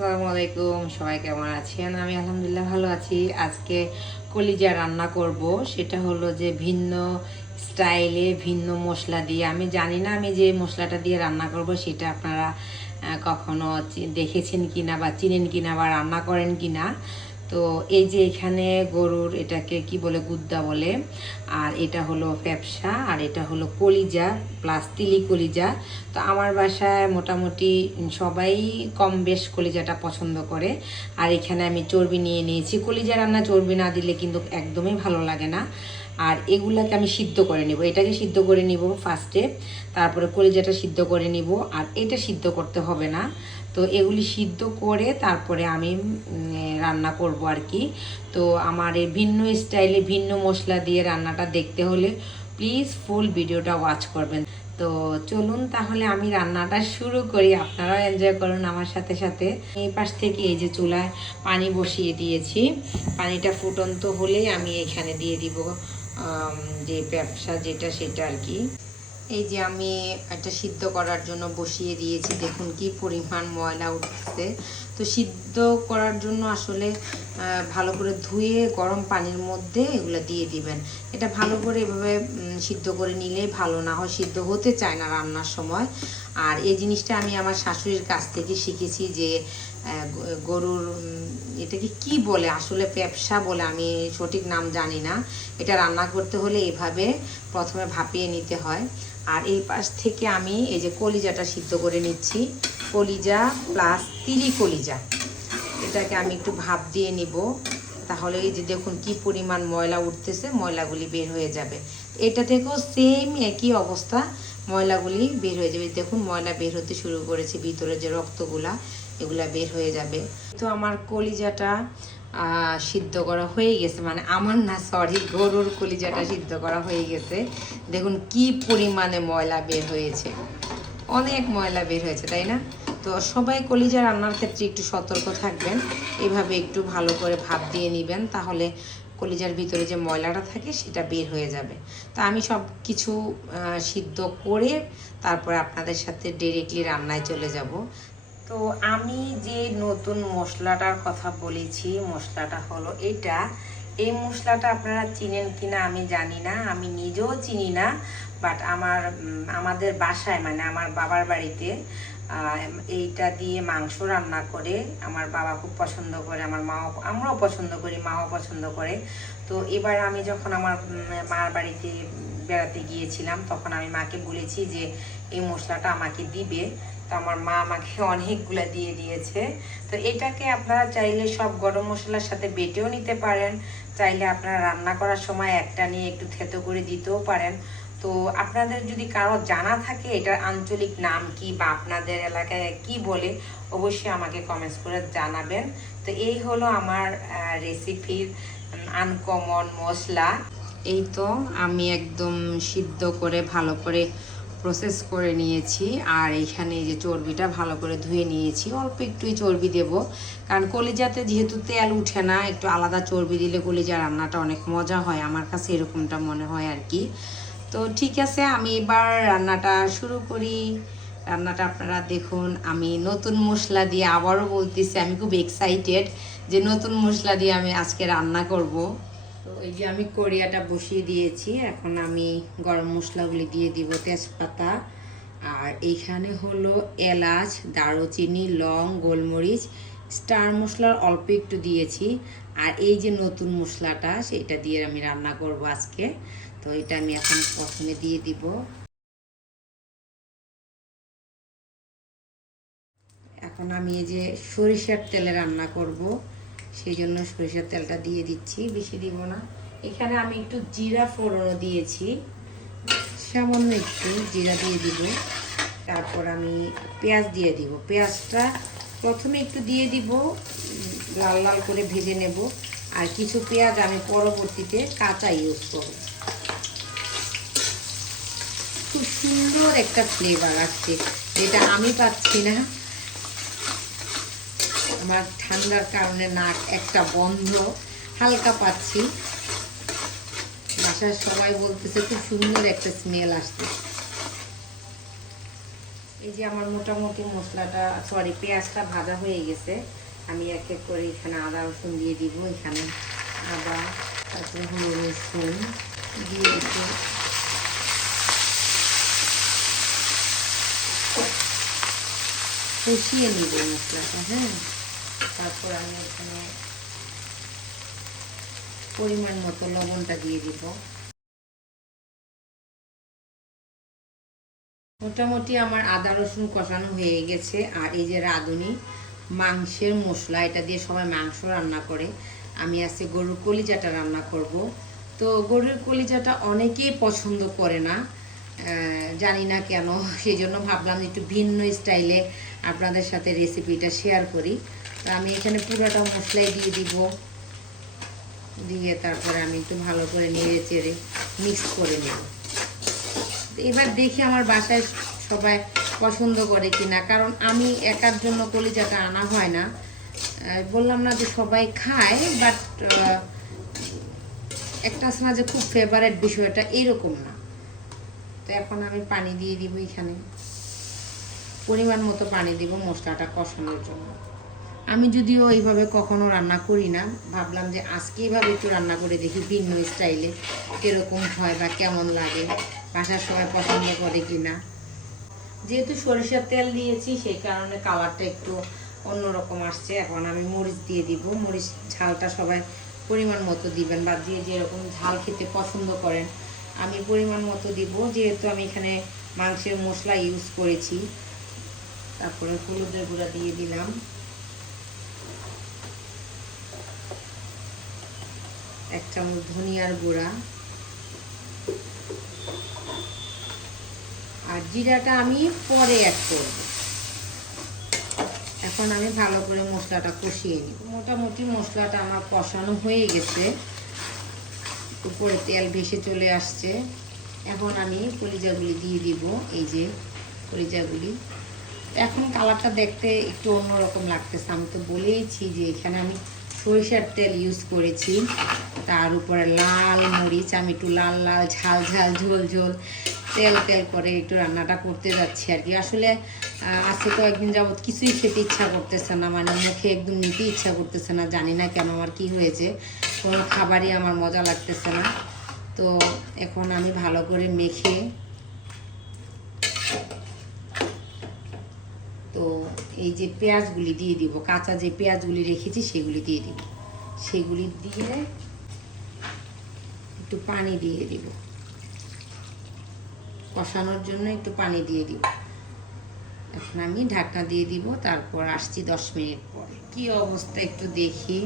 আসসালামু আলাইকুম, সবাই কেমন আছেন? আমি আলহামদুলিল্লাহ ভালো আছি। আজকে কলিজা রান্না করব, সেটা হলো যে ভিন্ন স্টাইলে ভিন্ন মশলা দিয়ে। আমি জানি না আমি যে মশলাটা দিয়ে রান্না করব সেটা আপনারা কখনো দেখেছেন কিনা বা চিনেন কিনা বা রান্না করেন কিনা। তো এই যে এখানে গরুর এটাকে কি বলে, গুদ্দা বলে, আর এটা হলো ফ্যাপসা, আর এটা হলো কলিজা প্লাস তিলি কলিজা। তো আমার বাসায় মোটামুটি সবাই কম বেশ কলিজাটা পছন্দ করে। আর এখানে আমি চর্বি নিয়ে নিয়েছি। কলিজা রান্না চর্বি না দিলে কিন্তু একদমই ভালো লাগে না। আর এগুলাকে আমি সিদ্ধ করে নিব, এটাকে সিদ্ধ করে নিব ফার্স্টে, তারপরে কলিজাটা সিদ্ধ করে নিব। আর এটা সিদ্ধ করতে হবে না, তো এগুলি সিদ্ধ করে তারপরে আমি রান্না করব আর কি। তো আমার এই ভিন্ন স্টাইলে ভিন্ন মশলা দিয়ে রান্নাটা দেখতে হলে প্লিজ ফুল ভিডিওটা ওয়াচ করবেন। তো চলুন তাহলে আমি রান্নাটা শুরু করি, আপনারাও এনজয় করুন আমার সাথে সাথে। এই পাশ থেকে এই যে চুলায় পানি বসিয়ে দিয়েছি, পানিটা ফুটন্ত হলেই আমি এখানে দিয়ে দিব যে ব্যবসা যেটা সেটা আর কি। এই যে আমি একটা সিদ্ধ করার জন্য বসিয়ে দিয়েছি, দেখুন কি পরিমাণ ময়লা উঠছে। তো সিদ্ধ করার জন্য আসলে ভালো করে ধুয়ে গরম পানির মধ্যে এগুলো দিয়ে দিবেন। এটা ভালো করে এভাবে সিদ্ধ করে নিলে ভালো, না হয় সিদ্ধ হতে চায় না রান্নার সময়। আর এই জিনিসটা আমি আমার শাশুড়ির কাছ থেকে শিখেছি যে গরুর এটাকে কি বলে, আসলে ব্যবসা বলে, আমি সঠিক নাম জানি না। এটা রান্না করতে হলে এভাবে প্রথমে ভাপিয়ে নিতে হয়। আর এই পাশ থেকে আমি এই যে কলিজাটা সিদ্ধ করে নিচ্ছি, কলিজা প্লাস তিলি কলিজা, এটাকে আমি একটু ভাপ দিয়ে নিব। তাহলে এই যে দেখুন কি পরিমাণ ময়লা উঠতেছে, ময়লাগুলি বের হয়ে যাবে। এটা থেকেও সেম একই অবস্থা, ময়লাগুলি বের হয়ে যাবে। দেখুন ময়লা বের হতে শুরু করেছে, ভিতরে যে রক্তগুলা এগুলা বের হয়ে যাবে। তো আমার কলিজাটা সিদ্ধ করা হয়ে গেছে, মানে আমার না, সরি, গরুর কলিজাটা সিদ্ধ করা হয়ে গেছে। দেখুন কি পরিমাণে ময়লা বের হয়েছে, অনেক ময়লা বের হয়েছে, তাই না? তো সবাই কলিজা রান্নার ক্ষেত্রে একটু সতর্ক থাকবেন, এভাবে একটু ভালো করে ভাপ দিয়ে নেবেন, তাহলে কলিজার ভিতরে যে ময়লাটা থাকে সেটা বের হয়ে যাবে। তো আমি সব কিছু সিদ্ধ করে তারপরে আপনাদের সাথে ডিরেক্টলি রান্নায় চলে যাব। তো আমি যে নতুন মশলাটার কথা বলেছি, মশলাটা হলো এটা। এই মশলাটা আপনারা চিনেন কিনা আমি জানি না, আমি নিজেও চিনি না। বাট আমাদের বাসায়, মানে আমার বাবার বাড়িতে এইটা দিয়ে মাংস রান্না করে আমার বাবা খুব পছন্দ করে, আমার মাও, আমরাও পছন্দ করি, মাও পছন্দ করে। তো এবার আমি যখন আমার মার বাড়িতে বেড়াতে গিয়েছিলাম তখন আমি মাকে বলেছি যে এই মশলাটা আমাকে দিবে। তো আমার মা আমাকে অনেকগুলো দিয়ে দিয়েছে। তো এটাকে আপনারা চাইলে সব গরম মশলার সাথে বেটেও নিতে পারেন, চাইলে আপনারা রান্না করার সময় একটা নিয়ে একটু থেতো করে দিতেও পারেন। তো আপনাদের যদি কারো জানা থাকে এটার আঞ্চলিক নাম কি বা আপনাদের এলাকায় কি বলে, অবশ্যই আমাকে কমেন্টস করে জানাবেন। তো এই হলো আমার রেসিপির আনকমন মশলা। এই তো আমি একদম সিদ্ধ করে ভালো করে প্রসেস করে নিয়েছি। আর এইখানে এই যে চর্বিটা ভালো করে ধুয়ে নিয়েছি, অল্প একটুই চর্বি দেব, কারণ কলিজাতে যেহেতু তেল উঠে না, একটু আলাদা চর্বি দিলে কলিজা রান্নাটা অনেক মজা হয়, আমার কাছে এরকমটা মনে হয় আর কি। তো ঠিক আছে, আমি এবার রান্নাটা শুরু করি। রান্নাটা আপনারা দেখুন, আমি নতুন মশলা দিয়ে, আবারও বলতেছি আমি খুব এক্সাইটেড যে নতুন মশলা দিয়ে আমি আজকে রান্না করব। তো এই যে আমি কড়িয়াটা বসিয়ে দিয়েছি, এখন আমি গরম মশলাগুলি দিয়ে দিব, তেজপাতা, আর এইখানে হলো এলাচ, দারুচিনি, লং, গোলমরিচ, স্টার মশলার অল্প একটু দিয়েছি। আর এই যে নতুন মশলাটা সেটা দিয়ে আমি রান্না করব আজকে। তো এটা আমি এখন প্রথমে দিয়ে দিব। এখন আমি এই যে সরিষার তেলে রান্না করব, সেই জন্য সরিষার তেলটা দিয়ে দিচ্ছি, বেশি দিব না। এখানে আমি একটু জিরা ফোড়নও দিয়েছি, সামান্য একটু জিরা দিয়ে দিব। তারপর আমি পেঁয়াজ দিয়ে দিব, পেঁয়াজটা প্রথমে একটু দিয়ে দিব, লাল লাল করে ভেজে নেব। আর কিছু পেঁয়াজ আমি পরবর্তীতে কাঁচা ইউজ করব। খুব সুন্দর একটা ফ্লেভার আসছে, যেটা আমি পাচ্ছি না, আমার ঠান্ডার কারণে নাক একটা বন্ধ, হালকা পাচ্ছি। বাসার সবাই বলতেছে খুব সুন্দর একটা স্মেল আসছে। এই যে আমার মোটামুটি মশলাটা সরি পেঁয়াজটা ভাজা হয়ে গেছে। আমি এক এক করে এখানে আদা রসুন দিয়ে দিব। এখানে আদা, তারপরে হলো রসুন দিয়ে একটু কষিয়ে নিব মশলাটা। হ্যাঁ, তারপর আমি এখানে পরিমাণ মতো লবণটা দিয়ে দিব। মোটামুটি আমার আদা রসুন কষানো হয়ে গেছে। আর এই যে রাঁধুনি মাংসের মশলা, এটা দিয়ে সবাই মাংস রান্না করে, আমি আজকে গরুর কলিজাটা রান্না করব। তো গরুর কলিজাটা অনেকেই পছন্দ করে না, জানি না কেন, সেই জন্য ভাবলাম একটু ভিন্ন স্টাইলে আপনাদের সাথে রেসিপিটা শেয়ার করি। তো আমি এখানে পুরোটা মশলাই দিয়ে দিব, দিয়ে তারপরে আমি একটু ভালো করে নেড়ে চেড়ে মিক্স করে নেব। এবার দেখি আমার বাসায় সবাই পছন্দ করে কিনা, কারণ আমি একার জন্য কলিজাটা আনা হয় না। বললাম না যে সবাই খায়, বাট একটা সময় যে খুব ফেভারিট বিষয়টা এরকম না। তো এখন আমি পানি দিয়ে দিব, এখানে পরিমাণ মতো পানি দিব মশলাটা কষানোর জন্য। আমি যদিও এইভাবে কখনো রান্না করি না, ভাবলাম যে আজকে এইভাবে একটু রান্না করে দেখি ভিন্ন স্টাইলে কীরকম হয় বা কেমন লাগে, বাসার সবাই পছন্দ করে কিনা। যেহেতু সরিষার তেল দিয়েছি সেই কারণে কালারটা একটু অন্যরকম আসছে। এখন আমি মরিচ দিয়ে দিব। মরিচ ঝালটা সবাই পরিমাণ মতো দিবেন, বা যে যেরকম ঝাল খেতে পছন্দ করেন। আমি পরিমাণ মতো দিব, যেহেতু আমি এখানে মাংসের মশলা ইউজ করেছি। তারপরে হলুদের গুঁড়া দিয়ে দিলাম, এক চামচ ধনিয়ার গুঁড়া, আর জিরাটা আমি পরে অ্যাড করব। এখন আমি ভালো করে মশলাটা কষিয়ে নিব। মোটামুটি মশলাটা আমার কষানো হয়ে গেছে, উপরে তেল ভেসে চলে আসছে। এখন আমি কলিজাগুলি দিয়ে দিব। এই যে কলিজাগুলি, এখন কালারটা দেখতে একটু অন্যরকম লাগতেছে। আমি তো বলেইছি যে এখানে আমি সরিষার তেল ইউজ করেছি, তার উপরে লাল মরিচ, আমি একটু লাল লাল ঝাল ঝাল ঝোল ঝোল তেল তেল করে একটু রান্নাটা করতে যাচ্ছি আর কি। আসলে আজকে কয়েকদিন যাবৎ কিছুই খেতে ইচ্ছা করতেছে না, মানে মুখে একদম নিতে ইচ্ছা করতেছে না, জানি না কেন আমার কি হয়েছে, কোনো খাবারই আমার মজা লাগতেছে না। তো এখন আমি ভালো করে মেখে, তো এই যে পেঁয়াজগুলি দিয়ে দিব, কাঁচা যে পেঁয়াজগুলি রেখেছি সেগুলি দিয়ে দিব। সেগুলি দিয়ে একটু পানি দিয়ে দিব, কষানোর জন্য একটু পানি দিয়ে দিব। এখন আমি ঢাকনা দিয়ে দিব, তারপর আসছি 10 মিনিট পরে। কি অবস্থা একটু দেখি।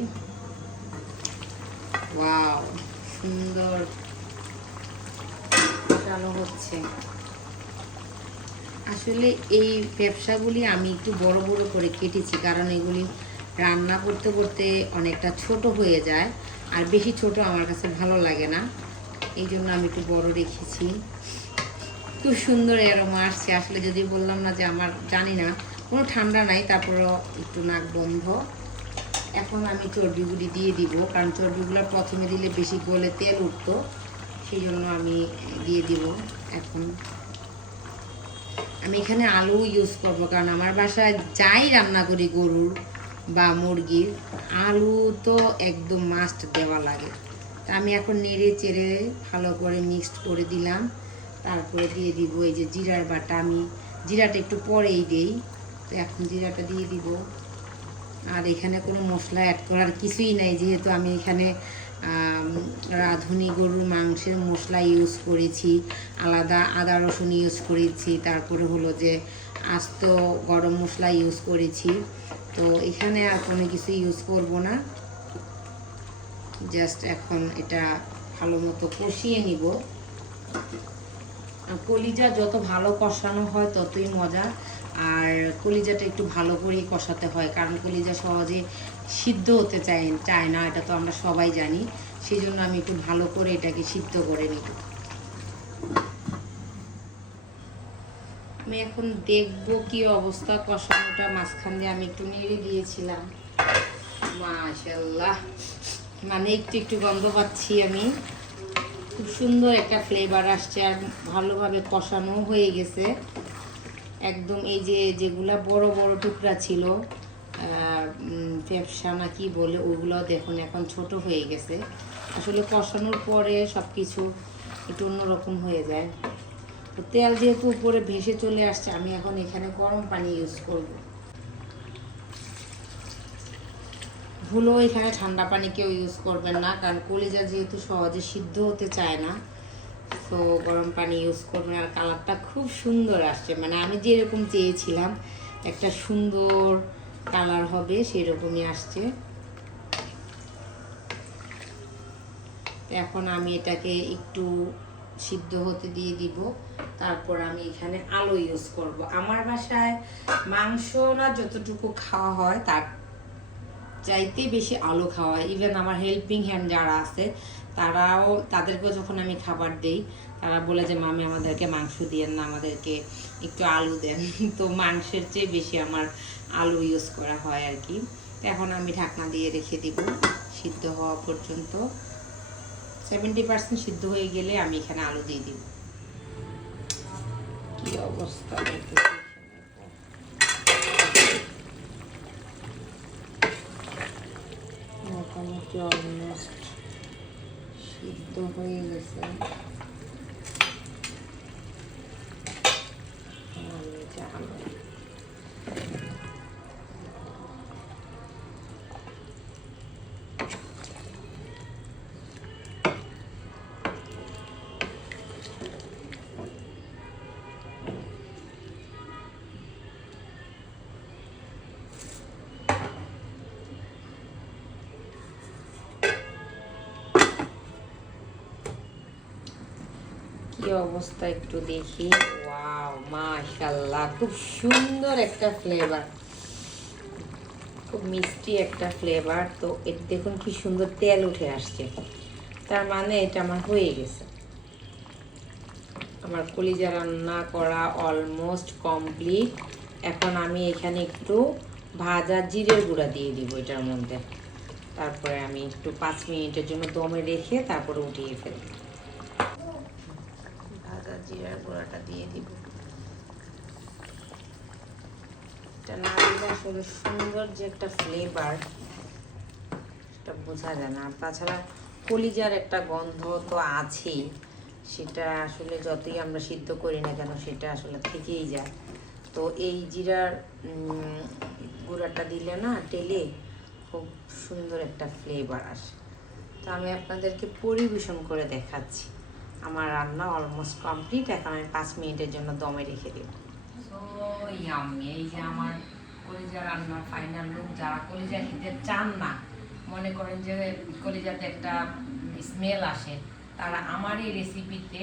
ওয়াও, সুন্দর কষানো হচ্ছে। আসলে এই ব্যবসাগুলি আমি একটু বড় বড় করে কেটেছি, কারণ এগুলি রান্না করতে করতে অনেকটা ছোট হয়ে যায়, আর বেশি ছোট আমার কাছে ভালো লাগে না, এই জন্য আমি একটু বড় রেখেছি। খুব সুন্দর এরকম আসছে। আসলে যদি বললাম না যে আমার জানি না, কোনো ঠান্ডা নাই, তারপরও একটু নাক বন্ধ। এখন আমি চর্বিগুলি দিয়ে দিব, কারণ চর্বিগুলো প্রথমে দিলে বেশি গলে তেল উঠতো, সেই জন্য আমি দিয়ে দিব। এখন আমি এখানে আলু ইউজ করব, কারণ আমার বাসায় যাই রান্না করি গরুর বা মুরগির, আলু তো একদম মাস্ট দেওয়া লাগে। তা আমি এখন নেড়ে চেড়ে ভালো করে মিক্সড করে দিলাম। তারপরে দিয়ে দিব এই যে জিরার বাটা, আমি জিরাটা একটু পরেই দিই, তো এখন জিরাটা দিয়ে দিব। আর এখানে কোনো মশলা অ্যাড করার কিছুই নাই, যেহেতু আমি এখানে রাঁধুনি গরুর মাংসের মশলা ইউজ করেছি, আলাদা আদা রসুন ইউজ করেছি, তারপরে হলো যে আস্ত গরম মশলা ইউজ করেছি। তো এখানে আর কোনো কিছু ইউজ করব না, জাস্ট এখন এটা ভালো মতো কষিয়ে নিব। কলিজা যত ভালো কষানো হয় ততই মজা, আর কলিজাটা একটু ভালো করেই কষাতে হয়, কারণ কলিজা সহজে সিদ্ধ হতে চায় না, এটা তো আমরা সবাই জানি। সেই জন্য আমি একটু ভালো করে এটাকে সিদ্ধ করে নিব। আমি এখন দেখব কি অবস্থা কষানোটা। মাঝখান দিয়ে আমি একটু নেড়ে দিয়েছিলাম, মাশাআল্লাহ, মানে একটু একটু গন্ধ পাচ্ছি আমি। খুব সুন্দর একটা ফ্লেভার আসছে, আর ভালোভাবে কষানো হয়ে গেছে। একদম এই যে যেগুলা বড় বড় টুকরা ছিল ফেফসা না কি বলে, ওগুলো দেখুন এখন ছোট হয়ে গেছে। আসলে কষানোর পরে সব কিছু একটু অন্যরকম হয়ে যায়। তো তেল যেহেতু উপরে ভেসে চলে আসছে, আমি এখন এখানে গরম পানি ইউজ করব। ভুলেও এখানে ঠান্ডা পানি কেউ ইউজ করবেন না, কারণ কলিজা যেহেতু সহজে সিদ্ধ হতে চায় না। তো গরম পানি ইউজ করবেন। আর কালারটা খুব সুন্দর আসছে, মানে আমি যেরকম চেয়েছিলাম একটা সুন্দর কালার হবে সেরকমই আসছে। এখন আমি এটাকে একটু সিদ্ধ হতে দিয়ে দিব। তারপর আমি এখানে আলু ইউজ করব। আমার বাসায় মাংস না যতটুকু খাওয়া হয় তার চাইতে বেশি আলু খাওয়া হয়। ইভেন আমার হেল্পিং হ্যান্ড যারা আছে তাদেরকেও যখন আমি খাবার দিই, তারা বলে যে মামি আমাদেরকে মাংস দিয়েন না, আমাদেরকে একটু আলু দেন। তো মাংসের চেয়ে বেশি আমার আলু ইউজ করা হয় আর কি। এখন আমি ঢাকনা দিয়ে রেখে দিব সিদ্ধ হওয়া পর্যন্ত। 70% সিদ্ধ হয়ে গেলে আমি এখানে আলু দিয়ে দিব। কি অবস্থা মোটামুটি অলমোস্ট সিদ্ধ হয়ে গেছে। কি অবস্থা একটু দেখি। ওয়াও, মাশাআল্লাহ, খুব সুন্দর একটা ফ্লেভার, খুব মিষ্টি একটা ফ্লেভার। তো এটা দেখুন কি সুন্দর তেল উঠে আসছে, তার মানে এটা আমার হয়ে গেছে। আমার কলিজা রান্না করা অলমোস্ট কমপ্লিট। এখন আমি এখানে একটু ভাজা জিরের গুঁড়া দিয়ে দিব এটার মধ্যে। তারপরে আমি একটু 5 মিনিটের জন্য দমে রেখে তারপরে উঠিয়ে ফেলব। ভাজা জিরার গুঁড়াটা দিয়ে দিব। এটা না দিলে আসলে সুন্দর যে একটা ফ্লেভার সেটা বোঝা যায় না। আর তাছাড়া কলিজার একটা গন্ধ তো আছেই, সেটা আসলে যতই আমরা সিদ্ধ করি না কেন সেটা আসলে থেকেই যায়। তো এই জিরার গুঁড়াটা দিলে না টেলে খুব সুন্দর একটা ফ্লেভার আসে। তো আমি আপনাদেরকে পরিবেশন করে দেখাচ্ছি। আমার রান্না অলমোস্ট কমপ্লিট। এখন আমি 5 মিনিটের জন্য দমে রেখে দেব। তো ইয়াম্মি, এই যে আমার কলিজা রান্নার ফাইনাল লুক। যারা কলিজা খেতে চান না, মনে করেন যে কলিজাতে একটা স্মেল আসে, তারা আমার এই রেসিপিতে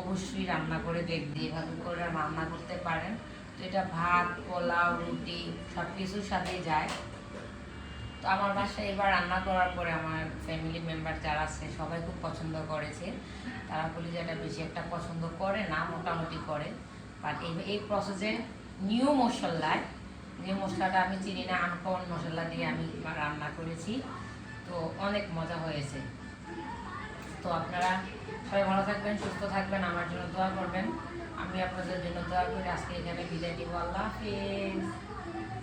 অবশ্যই রান্না করে দেখবে, এভাবে করে রান্না করতে পারেন। তো এটা ভাত, পোলাও, রুটি সব কিছুর সাথেই যায়। তো আমার বাসায় এবার রান্না করার পরে আমার ফ্যামিলি মেম্বার যারা আছে সবাই খুব পছন্দ করেছে। তারা কলিজাটা বেশি একটা পছন্দ করে না, মোটামুটি করে। বাট এই প্রসেসে নিউ মশলায়, যে মশলাটা আমি চিনি না, আনকমন মশলা দিয়ে আমি রান্না করেছি। তো অনেক মজা হয়েছে। তো আপনারা সবাই ভালো থাকবেন, সুস্থ থাকবেন, আমার জন্য দোয়া করবেন। আমি আপনাদের জন্য দোয়া করে আজকে এখানে বিদায় নিব। আল্লাহ হাফেজ।